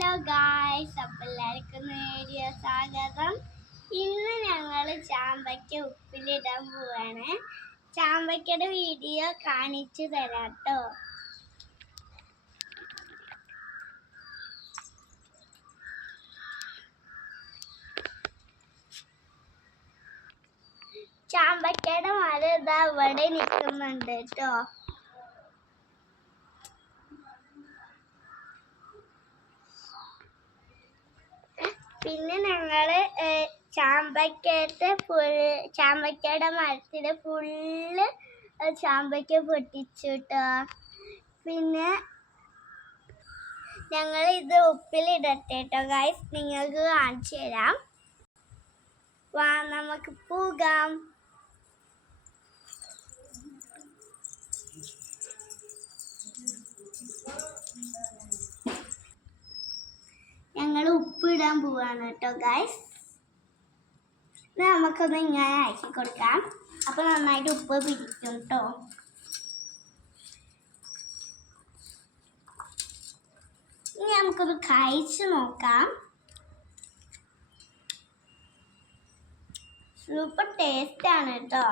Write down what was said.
Hello guys, അപ്പോൾ എല്ലാവർക്കും നേരിയ സ്വാഗതം. ഇന്ന് ഞങ്ങൾ ചാമ്പയ്ക്ക ഉപ്പിലിടാൻ പോവാണ്. ചാമ്പയ്ക്കയുടെ വീഡിയോ കാണിച്ചു തരാം കേട്ടോ. ചാമ്പയ്ക്കയുടെ മരം ഇതാ ഇവിടെ നിൽക്കുന്നുണ്ട് കേട്ടോ. പിന്നെ ഞങ്ങള് ചാമ്പയ്ക്കയുടെ മരത്തില് ഫുള്ള് ചാമ്പയ്ക്ക പൊട്ടിച്ചു കേട്ടോ. പിന്നെ ഞങ്ങൾ ഇത് ഉപ്പിലിടട്ടെ കേട്ടോ ഗൈസ്, നിങ്ങൾക്ക് കാണിച്ചു തരാം. വാ നമുക്ക് പോകാം. ഞങ്ങൾ ഉപ്പിടാൻ പോവാണ് കേട്ടോ ഗൈസ്. നമുക്കൊന്ന് ഇങ്ങനെ ആക്കി കൊടുക്കാം. അപ്പൊ നന്നായിട്ട് ഉപ്പ് പിടിക്കും കേട്ടോ. ഇനി നമുക്കൊന്ന് കഴിച്ച് നോക്കാം. സൂപ്പർ ടേസ്റ്റ് ആണ് കേട്ടോ.